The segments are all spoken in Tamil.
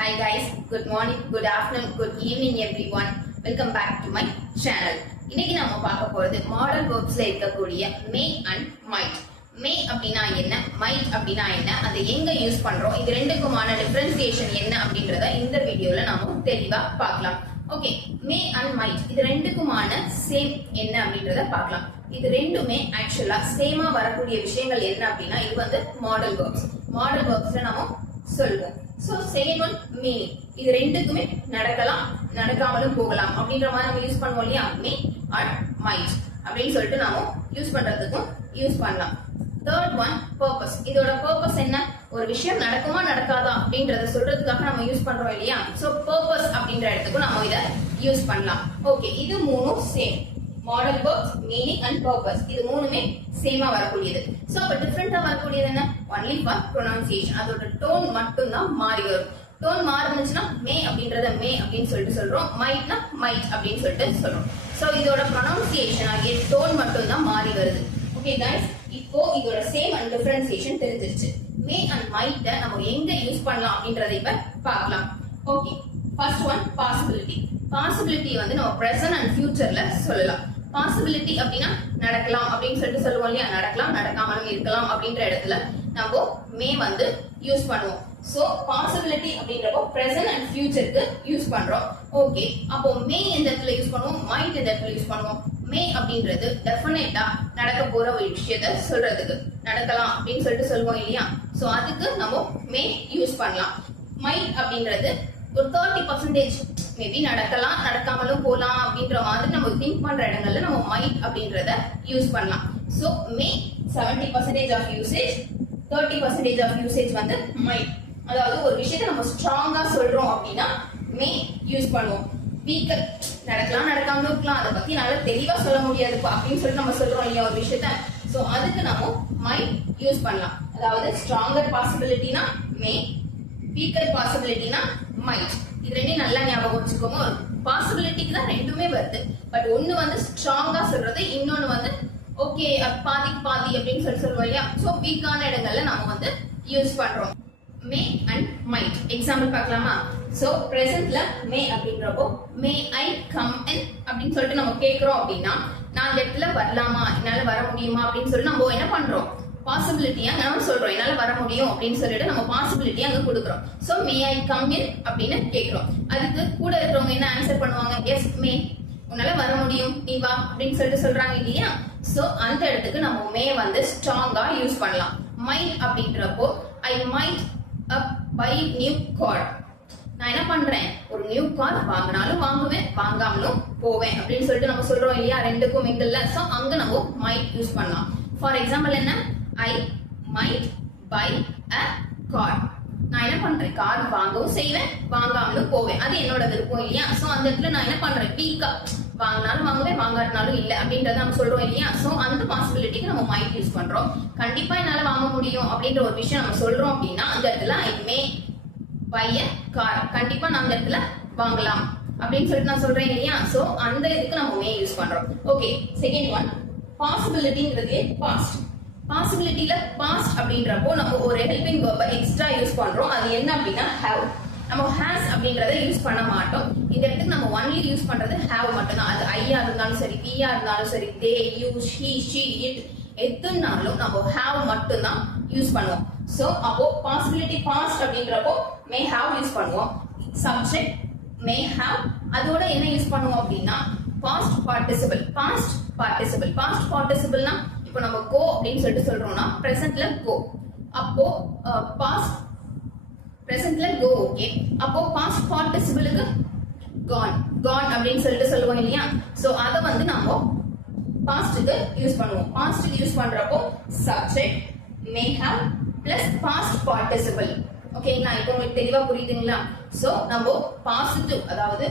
Hi guys, good morning, good afternoon, good evening everyone. Welcome back to my channel. இன்னைக்கு நாம பார்க்க போறது மாடல் வெர்ப்ஸ்ல இருக்கக்கூடிய மே அண்ட் மைட். மே அப்படினா என்ன, மைட் அப்படினா என்ன, அதை எங்க யூஸ் பண்றோம், இது ரெண்டுக்குமான டிஃபரன்சியேஷன் என்ன அப்படின்றத இந்த வீடியோல நாம தெளிவா பார்க்கலாம். ஓகே, மே அண்ட் மைட் இது ரெண்டுக்குமான சேம் என்ன அப்படின்றத பார்க்கலாம். இது ரெண்டுமே ஆக்சுவலா சேமா வரக்கூடிய விஷயங்கள் என்ன அப்படின்னா இது வந்து மாடல் வெர்ப்ஸ். மாடல் வெர்ப்ஸ்ல நாம சொல்லுவோம். So second one meaning. இது ரெண்டுக்குமே நடக்கலாம் நடக்காமலும் போகலாம் அப்படின்ற மாதிரி நம்ம யூஸ் பண்ணுவோம் இல்லையா, மே ஆர் மைட் அப்படின்னு சொல்லிட்டு நாம யூஸ் பண்றதுக்கும் யூஸ் பண்ணலாம். Third one purpose. இதோட பர்பஸ் என்ன, ஒரு விஷயம் நடக்குமா நடக்காதா அப்படின்றத சொல்றதுக்காக நம்ம யூஸ் பண்றோம் இல்லையா. சோ பர்பஸ் அப்படின்ற இடத்துக்கும் நம்ம இத யூஸ் பண்ணலாம். ஓகே, இது மூணும் same. Model verbs, meaning and purpose இது மூணுமே சேமா வரக்கூடியது. சோ அப்ப டிஃபரெண்டா வரக்கூடியது என்ன, ஒன்லி ஃபார் ப்ரொனன்சியேஷன். அதோட டோன் மட்டும் தான் மாறி வரும். டோன் மாறுனுச்சுன்னா மே அப்படின்றத மே அப்படின்னு சொல்லிட்டு சொல்றோம், மைட்னா மைட் அப்படின்னு சொல்லிட்டு சொல்றோம். சோ இதோட ப்ரொனன்சியேஷன் ஆகிய டோன் மட்டும் தான் மாறி வருது. ஓகே गाइस, இப்போ இதோட சேம் அண்ட் டிஃபரன்சியேஷன் தெரிஞ்சிருச்சு. மே அண்ட் மைட்ட நம்ம எங்க யூஸ் பண்ணலாம் அப்படின்றதை இப்ப பார்க்கலாம். Okay, first one possibility. Possibility வந்து நம்ம பிரசன்ட் அண்ட் ஃபியூச்சர்ல சொல்லலாம். பாசிபிலிட்டி அப்படின்னா நடக்கலாம் அப்படின்னு சொல்லிட்டு சொல்லுவோம் இல்லையா, நடக்கலாம் நடக்காமலும் இருக்கலாம் அப்படின்ற இடத்துல நம்ம மே வந்து யூஸ் பண்ணுவோம். சோ பாசிபிலிட்டி அப்படின்றப்போ பிரசன்ட் அண்ட் ஃபியூச்சருக்கு யூஸ் பண்றோம். ஓகே, அப்போ மே எந்த இடத்துல யூஸ் பண்ணுவோம், மைட் எந்த இடத்துல யூஸ் பண்ணுவோம். மே அப்படின்றது டெஃபினட்டா நடக்க போற ஒரு விஷயத்த சொல்றதுக்கு, நடக்கலாம் அப்படின்னு சொல்லிட்டு சொல்லுவோம் இல்லையா. சோ அதுக்கு நம்ம மே யூஸ் பண்ணலாம். மைட் அப்படின்றது ஒரு 30% மேபி நடக்கலாம் நடக்காமலும் போலாம் அப்படின்ற மாதிரி நம்ம திங்க் பண்ற இடங்கள்ல நம்ம மைட் அப்படின்றத யூஸ் பண்ணலாம். So may 70% of usage, 30% of usage வந்து மைட். அதாவது ஒரு விஷயத்தை நம்ம ஸ்ட்ராங்கா சொல்றோம் அப்படின்னா மே யூஸ் பண்ணுவோம். வீக்கர் நடக்கலாம் நடக்காமலும் இருக்கலாம், அதை பத்தி நல்லா தெளிவா சொல்ல முடியாதுப்பா அப்படின்னு சொல்லிட்டு நம்ம சொல்றோம் இல்லையா ஒரு விஷயத்த. சோ அதுக்கு நம்ம மைட் யூஸ் பண்ணலாம். அதாவது ஸ்ட்ராங்கர் பாசிபிலிட்டினா மே, வீக்கர் பாசிபிலிட்டினா மைட். இது ரெண்டையும் நல்லா ஞாபகம் வச்சுக்கோங்க. பாசிபிலிட்டிக்கு தான் ரெண்டுமே வருது. பட் ஒன்னு வந்து ஸ்ட்ராங்கா சொல்றது, இன்னொன்னு வந்து ஓகே பாதிக்கு பாதி அப்படின்னு சொல்லி சொல்லுவோம் இல்லையா. சோ வீக்கான இடங்கள்ல நம்ம வந்து யூஸ் பண்றோம் மே அண்ட் மைட். எக்ஸாம்பிள் பார்க்கலாமா. சோ பிரசன்ட்ல மே அப்படின்றப்போ மே ஐ கம் இன் அப்படின்னு சொல்லிட்டு நம்ம கேக்குறோம் அப்படின்னா நான் இந்த இடத்துல வரலாமா, என்னால வர முடியுமா அப்படின்னு சொல்லி நம்ம என்ன பண்றோம், பாசிபிலிட்டியா நம்ம சொல்றோம் என்னால வர முடியும் அப்படின்னு சொல்லிட்டு நம்ம பாசிபிலிட்டி அங்க கொடுக்குறோம். So May I come in அப்படின்னு கேக்குறோம். அதுக்கு கூட இருக்கிறவங்க என்ன ஆன்சர் பண்ணுவாங்க, எஸ் மே, உன்னால வர முடியும் நீ வா அப்படின்னு சொல்லிட்டு சொல்றாங்க இல்லையா. சோ அந்த இடத்துக்கு நம்ம மே வந்து ஸ்ட்ராங்கா யூஸ் பண்ணலாம். மைட் அப்படின்றப்போ I might buy new car. நான் என்ன பண்றேன், ஒரு நியூ கார் வாங்கினாலும் வாங்குவேன் வாங்காமலும் போவேன் அப்படின்னு சொல்லிட்டு நம்ம சொல்றோம் இல்லையா ரெண்டுக்கும் மிடில்ல. சோ அங்க நம்ம மைட் யூஸ் பண்ணலாம். ஃபார் எக்ஸாம்பிள் என்ன, I might buy a car. நான் என்ன பண்றேன், கார் வாங்கவும் செய்வேன் வாங்காமலும் போவேன், அது என்னோட விருப்பம் இல்லையா. சோ அந்த இடத்துல நான் என்ன பண்றேன், வீக்கா வாங்கினாலும் வாங்குவேன் வாங்காட்டினாலும் இல்ல அப்படின்றத நம்ம சொல்றோம் இல்லையா. சோ அந்த பாசிபிலிட்டிக்கு நம்ம மைட் யூஸ் பண்றோம். கண்டிப்பா என்னால வாங்க முடியும் அப்படின்ற ஒரு விஷயம் நம்ம சொல்றோம் அப்படின்னா அந்த இடத்துல I may buy a car, கண்டிப்பா நான் அந்த இடத்துல வாங்கலாம் அப்படின்னு சொல்லிட்டு நான் சொல்றேன் இல்லையா. சோ அந்த இதுக்கு நம்ம மே யூஸ் பண்றோம். ஓகே, செகண்ட் ஒன் பாசிபிலிட்டிங்கிறது பாஸ்ட். பாசிபிலிட்டில பாஸ்ட் அப்படின்றப்போ நம்ம ஒரு ஹெல்பிங் வெர்பை எக்ஸ்ட்ரா யூஸ் பண்றோம். அது என்ன அப்படின்னா ஹேவ். நம்ம ஹேஸ் அப்படின்றத யூஸ் பண்ண மாட்டோம். இந்த இடத்துக்கு நம்ம ஒன்லி யூஸ் பண்றது ஹேவ் மட்டும் தான். அது ஐயா இருந்தாலும் சரி, பியா இருந்தாலும் சரி, தே, யூ, ஷி, ஷி, இட் எதுனாலும் நம்ம ஹேவ் மட்டும் தான் யூஸ் பண்ணுவோம். சோ அப்போ பாசிபிலிட்டி பாஸ்ட் அப்படின்றப்போ மே ஹேவ் யூஸ் பண்ணுவோம். சப்ஜெக்ட் மே ஹேவ், அதோட என்ன யூஸ் பண்ணுவோம் அப்படின்னா past participle. Past participle, past பார்ட்டிசிபிள்னா இப்போ நம்ம கோ அப்படின்னு சொல்லிட்டு சொல்றோம்னா பிரசன்ட்ல கோ, அப்போ பாஸ்ட் பிரசன்ட்ல கோ. ஓகே, அப்போ பாஸ்ட் பார்ட்டிசிபிளுக்கு கான், கான் அப்படின்னு சொல்லிட்டு சொல்லுவோம் இல்லையா. சோ அத வந்து நம்ம பாஸ்ட்க்கு யூஸ் பண்ணுவோம். பாஸ்ட்க்கு யூஸ் பண்றப்போ subject may have plus past participle. ஓகேங்களா, இப்போ உங்களுக்கு தெளிவா புரியுதுங்களா. சோ நம்ம பாசிட்டிவ் அதாவது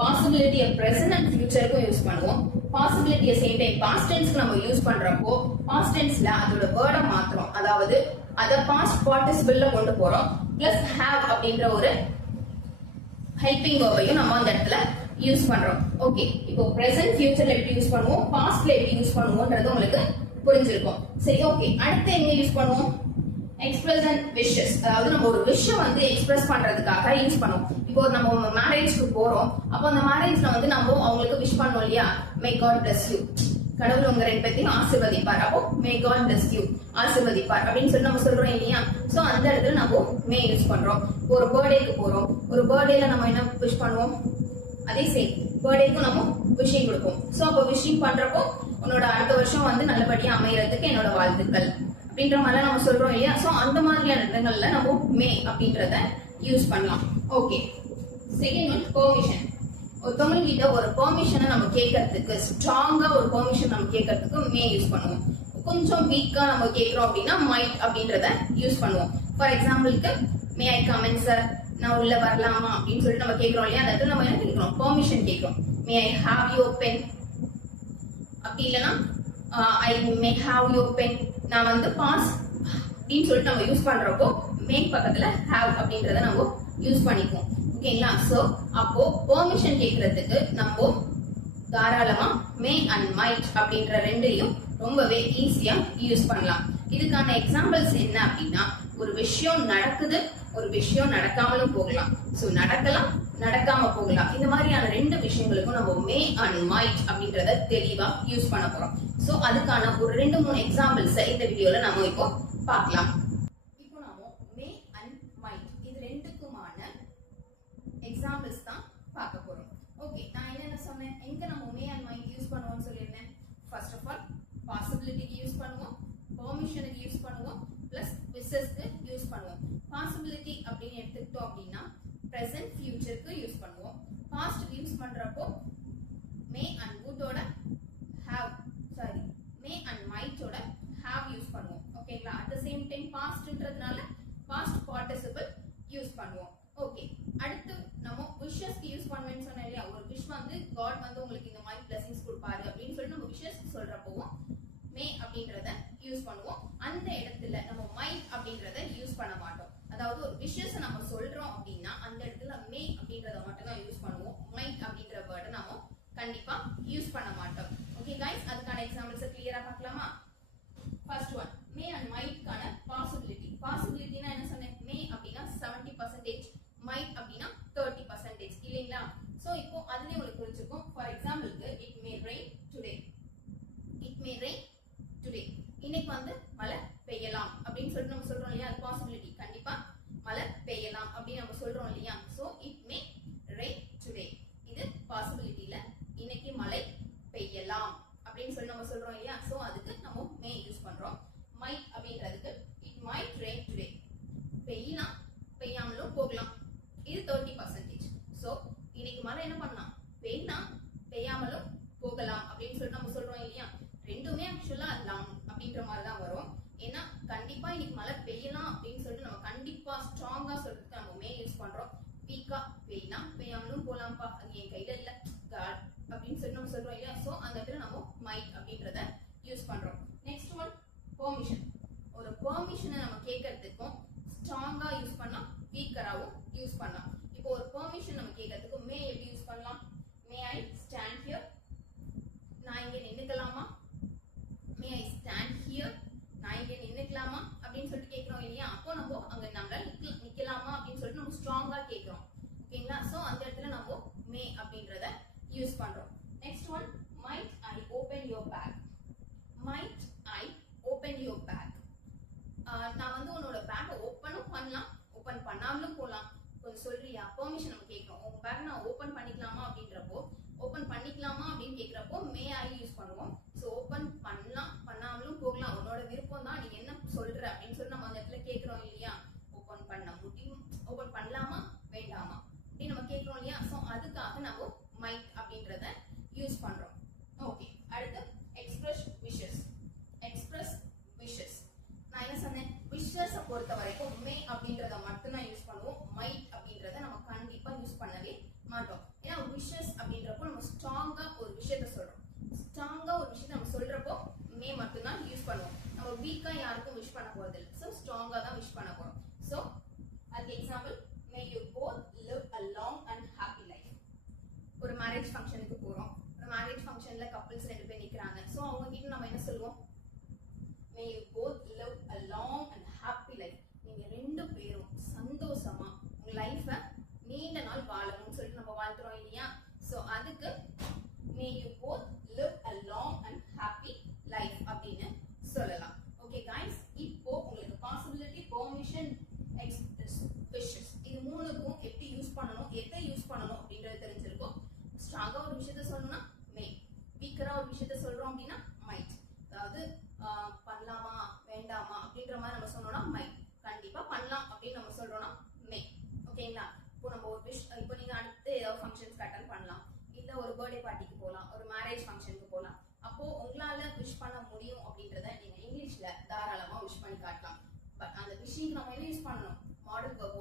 பாசிபிலிட்டியை பிரசன்ட் அண்ட் ஃபியூச்சருக்கும் யூஸ் பண்ணுவோம். பாசிபிலிட்டியை சேம் டைம் பாஸ்ட் டென்ஸ்க்கு நம்ம யூஸ் பண்றப்போ பாஸ்ட் டென்ஸ்ல அதோட வேர்டை மாத்துறோம். அதாவது அத பாஸ்ட் பார்ட்டிசிபிள்ல கொண்டு போறோம். பிளஸ் ஹேவ் அப்படின்ற ஒரு ஹெல்பிங் வெர்பையும் நம்ம அந்த இடத்துல யூஸ் பண்றோம். ஓகே, இப்போ பிரசன்ட் ஃபியூச்சர்ல எப்படி யூஸ் பண்ணுவோம், பாஸ்ட்ல எப்படி யூஸ் பண்ணுவோம்ன்றது உங்களுக்கு புரிஞ்சிருக்கும். சரி, ஓகே, அடுத்து எங்க யூஸ் பண்ணுவோம், எக்ஸ்பிரஸ் அண்ட் விஷஸ், அதாவது நம்ம ஒரு விஷயம் வந்து எக்ஸ்பிரஸ் பண்றதுக்காக யூஸ் பண்ணுவோம். இப்போ நம்ம மேரேஜ்க்கு போறோம், அப்போ அந்த மேரேஜ்ல வந்து நம்ம அவங்களுக்கு விஷ் பண்ணோம் இல்லையா, மே காட் பிளஸ் யூ, கடவுள் உங்க ரெண்டு பேத்தையும் ஆசீர்வதிப்பார், அப்போ மே காட் பிளஸ் யூ, ஆசீர்வதிப்பார் அப்படின்னு சொல்லி நம்ம சொல்றோம் இல்லையா. சோ அந்த இடத்துல நம்ம மே யூஸ் பண்றோம். ஒரு பர்த்டேக்கு போறோம், ஒரு பர்த்டேல நம்ம என்ன விஷ் பண்ணுவோம், அதே சேம் பர்த்டேக்கும் நம்ம விஷயம் கொடுப்போம். சோ அப்போ விஷயம் பண்றப்போ உன்னோட அடுத்த வருஷம் வந்து நல்லபடியா அமையறதுக்கு என்னோட வாழ்த்துக்கள் அப்படின்ற மாதிரி நம்ம சொல்றோம் இல்லையா. சோ அந்த மாதிரியான இடங்கள்ல நம்ம மே அப்படின்றத யூஸ் பண்ணலாம். Okay, second one permission. ஒருத்தவங்க கிட்ட ஒரு பெர்மிஷனை நம்ம கேட்கறதுக்கு, ஸ்ட்ராங்கா ஒரு பெர்மிஷன் நம்ம கேட்கறதுக்கு மே யூஸ் பண்ணுவோம். கொஞ்சம் வீக்கா நம்ம கேட்கிறோம் அப்படின்னா மைட் அப்படின்றத யூஸ் பண்ணுவோம். ஃபார் எக்ஸாம்பிளுக்கு மே ஐ கம் இன் சார், நான் உள்ள வரலாமா அப்படின்னு சொல்லிட்டு நம்ம கேட்கிறோம் இல்லையா. அந்த இடத்துல நம்ம என்ன கேட்கிறோம், பெர்மிஷன் கேட்கிறோம். மே ஐ ஹாவ் யுவர் பென், அப்படி இல்லைன்னா ஐ மே ஹாவ் யுவர் பென், நான் வந்து பாஸ் அப்படின்னு சொல்லிட்டு நம்ம யூஸ் பண்றப்போ மேக் பக்கத்துல ஹாவ் அப்படின்றத நம்ம யூஸ் பண்ணிக்குவோம். ஓகேங்களா. சோ அப்போ பெர்மிஷன் கேட்கறதுக்கு நம்ம தாராளமா மே அண்ட் மைட் அப்படின்ற ரெண்டையும் ரொம்பவே ஈஸியா யூஸ் பண்ணலாம். இதுக்கான எக்ஸாம்பிள்ஸ் என்ன அப்படின்னா, ஒரு விஷயம் நடக்குது, ஒரு விஷயம் நடக்காமலும் போகலாம். சோ நடக்கலாம், நடக்காம போகலாம். இந்த மாதிரியான ரெண்டு விஷயங்களுக்கும் நம்ம மே அண்ட் மைட் அப்படின்றத தெளிவா யூஸ் பண்ண போறோம். சோ அதுக்கான ஒரு 2-3 எக்ஸாம்பிள்ஸ் இந்த வீடியோல நம்ம இப்போ பார்க்கலாம். இப்போ நாம மே அண்ட் மைட் இது ரெண்டுக்குமான எக்ஸாம்பிள்ஸ் தான் பார்க்க போறோம். ஓகே, நான் என்ன சொன்னேன், எங்க நம்ம மே அண்ட் மைட் யூஸ் பண்ணுவோம்னு சொல்லியிருந்தேன். ஃபர்ஸ்ட் ஆஃப் ஆல் பாசிபிலிட்டிக்கு யூஸ் பண்ணுவோம், பெர்மிஷனுக்கு யூஸ் பண்ணுவோம், பிளஸ் விசஸ்க்கு யூஸ் பண்ணுவோம். பாசிபிலிட்டி அப்படின்னு எடுத்துக்கிட்டோம் அப்படின்னா பிரசன்ட் ஃபியூச்சருக்கு யூஸ் பண்ணுவோம். பாஸ்ட் யூஸ் பண்றப்போ மே அண்ட் வுட்டோட ஹேவ், சாரி மே அண்ட் மைட்டோட ஹேவ் யூஸ் பண்ணுவோம். ஓகேங்களா. அட் தி சேம் டைம் பாஸ்ட்ன்றதுனால பாஸ்ட் பார்ட்டிசிபிள் யூஸ் பண்ணுவோம். ஓகே, அடுத்து நம்ம விஷஸ்க்கு யூஸ் பண்ணுவேன்னு சொன்னேன் இல்லையா. ஒரு விஷ் வந்து காட் வந்து உங்களுக்கு இந்த மாதிரி பிளஸிங்ஸ் கொடுப்பாரு அப்படின்னு சொல்லி நம்ம விஷஸ் சொல்றப்பவும் மே அப்படின்றத யூஸ் பண்ணுவோம். அந்த இடத்துல நம்ம மைட் அப்படின்றத யூஸ் பண்ண மாட்டோம். அதாவது ஒரு விஷஸ் நம்ம சொல்றோம் அப்படின்னா அந்த இடத்துல மே அப்படின்றத மட்டும் தான் யூஸ் பண்ணுவோம். மைட் அப்படின்ற வேர்டை நம்ம கண்டிப்பா யூஸ் பண்ண மாட்டோம். ஓகே கைஸ், அதுக்கான எக்ஸாம்பிள்ஸ் கிளியரா பார்க்கலாமா. ஃபர்ஸ்ட் ஒன், மே அண்ட் மைட்கான பாசிபிலிட்டி. பாசிபிலிட்டினா என்ன சொன்னேன், மே அப்படின்னா 70%, மைட் அப்படின்னா 30% இல்லைங்களா. சோ இப்போ அதுலயே உங்களுக்கு புரிஞ்சிருக்கும். ஃபார் எக்ஸாம்பிளுக்கு it may rain today, it may rain today, இன்னைக்கு வந்து மழை பெய்யலாம் அப்படின்னு சொல்லிட்டு நம்ம சொல்றோம் இல்லையா. அது பாசிபிலிட்டி, கண்டிப்பா மழை பெய்யலாம் அப்படின்னு நம்ம சொல்றோம் இல்லையா. So it may rain today, இது பாசிபிலிட்டில இன்னைக்கு மழை பெய்யலாம் அப்படின்னு சொல்லி நம்ம சொல்றோம் இல்லையா. சோ அதுக்கு நம்ம மே யூஸ் பண்றோம். மைட் அப்படின்றதுக்கு இட் மைட் ரெயின் டுடே, பெய்யலாம் பெய்யாமலும் போகலாம், இது 30%. சோ இன்னைக்கு மழை என்ன பண்ணலாம், பெய்யலாம் பெய்யாமலும் போகலாம் அப்படின்னு சொல்லிட்டு நம்ம சொல்றோம் இல்லையா. ரெண்டுமே ஆக்சுவலா லாங் அப்படின்ற மாதிரி தான் வரும். ஏன்னா கண்டிப்பா இன்னைக்கு மழை பெய்யலாம் அப்படின்னு சொல்லிட்டு நம்ம கண்டிப்பா ஸ்ட்ராங்கா சொல்றதுக்கு நம்ம மே யூஸ் பண்றோம். வீக்கா பெய்யலாம் பெய்யாமலும் போலாம்ப்பா, அது என் கையில இல்ல காட் அப்படின்னு சொல்லி நம்ம சொல்றோம் இல்லையா. சோ அந்த இடத்துல நம்ம மைட் அப்படின்றத யூஸ் பண்றோம். Next one, permission. ஒரு பெர்மிஷனை நம்ம கேட்கறதுக்கும் ஸ்ட்ராங்கா யூஸ் பண்ணலாம், வீக்கராவும் யூஸ் பண்ணலாம். இப்போ ஒரு பெர்மிஷன் நம்ம கேட்கறதுக்கு மே எப்படி யூஸ் பண்ணலாம், மே ஐ ஸ்டாண்ட் ஹியர், நான் இங்க நின்னுக்கலாமா, மே ஐ ஸ்டாண்ட் ஹியர், நான் இங்க நின்னுக்கலாமா அப்படின்னு சொல்லிட்டு கேட்கிறோம் இல்லையா. அப்போ நம்ம அங்க நம்மளால நிக்கலாமா அப்படின்னு சொல்லிட்டு நம்ம ஸ்ட்ராங்கா கேட்கிறோம். ஓகேங்களா. சோ அந்த இடத்துல நம்ம மே அப்படின்றத யூஸ் பண்றோம். Next one, might I open your bag, might I open your bag, நான் வந்து உன்னோட பேக்கை ஓபனும் பண்ணலாம் ஓபன் பண்ணாமலும் போகலாம், கொஞ்சம் சொல்றியா, பெர்மிஷன் நம்ம கேட்கிறோம். உங்க பேக் நான் ஓபன் பண்ணிக்கலாமா அப்படின்றப்போ, ஓபன் பண்ணிக்கலாமா அப்படின்னு கேட்கிறப்போ மே ஐ யூஸ் பண்ணுவோம். சோ ஓபன் பண்ணலாம் பண்ணாமலும் போகலாம், உன்னோட விருப்பம் தான், நீ என்ன சொல்ற அப்படின்னு சொல்லி நம்ம அந்த இடத்துல கேட்கிறோம் இல்லையா. ஓபன் பண்ண முடியும், ஓபன் பண்ணலாமா வேண்டாமா அப்படின்னு நம்ம கேட்கிறோம் இல்லையா. சோ அதுக்காக நம்ம மைட் அப்படின்றத யூஸ் பண்றோம். ஓகே, அடுத்து எக்ஸ்பிரஸ் விஷஸ். எக்ஸ்பிரஸ் விஷஸ், நான் என்ன சொன்னேன், விஷஸ் பொறுத்த வரைக்கும் மே அப்படின்றத மட்டும் தான் யூஸ் பண்ணுவோம். மைட் அப்படின்றத நம்ம கண்டிப்பா யூஸ் பண்ணவே மாட்டோம். ஏன்னா விஷஸ் அப்படின்றப்போ நம்ம ஸ்ட்ராங்கா ஒரு விஷயத்த சொல்றோம். ஸ்ட்ராங்கா ஒரு விஷயத்த நம்ம சொல்றப்போ மே மட்டும் தான் யூஸ் பண்ணுவோம். நம்ம வீக்கா யாருக்கும் விஷ் பண்ண போறது இல்லை. சோ ஸ்ட்ராங்கா தான் விஷ் பண்ண போறோம். சோ அதுக்கு example, May you both live a long and happy life. ஒரு மேரேஜ் ஃபங்க்ஷனுக்கு போறோம். ஒரு மேரேஜ் ஃபங்க்ஷன்ல கப்பிள்ஸ் 2 பேர் நிக்கிறாங்க. சோ அவங்க கிட்ட நம்ம என்ன சொல்லுவோம், may you both live a long and happy life. நீண்ட நாள் வாழணும்னு சொல்லிட்டு நம்ம வாழ்த்துறோம் இல்லையா? சோ அதுக்கு may you both live a long and happy life அப்படின்னு சொல்லலாம். ஓகே கைஸ், இப்போ உங்களுக்கு பாசிபிலிட்டி, பெர்மிஷன், விஷஸ் இது மூணுக்கும் எப்படி யூஸ் பண்ணணும், எதை யூஸ் பண்ணணும் அப்படின்றது தெரிஞ்சிருக்கும். ஸ்ட்ராங்கா ஒரு விஷயத்த சொல்லணும்னா மே, வீக்கரா ஒரு விஷயத்த சொல்றோம் அப்படின்னா மைட். அதாவது பண்ணலாமா வேண்டாமா அப்படின்ற மாதிரி நம்ம சொன்னோம்னா மைட், கண்டிப்பா பண்ணலாம் அப்படின்னு நம்ம சொல்றோம்னா மே. ஓகேங்களா? இப்போ நம்ம ஒரு இப்போ நீங்க அடுத்து ஏதாவது ஃபங்க்ஷன்ஸ் அட்டெண்ட் பண்ணலாம், இல்ல ஒரு பர்த்டே பார்ட்டிக்கு போகலாம், ஒரு மேரேஜ் ஃபங்க்ஷனுக்கு போகலாம். அப்போ உங்களால விஷ் பண்ண முடியும் அப்படின்றத நீங்க இங்கிலீஷ்ல தாராளமா விஷ் பண்ணி காட்டலாம். பட் அந்த விஷயம் நம்ம என்ன யூஸ் பண்ணணும், மாடல் வெர்ப்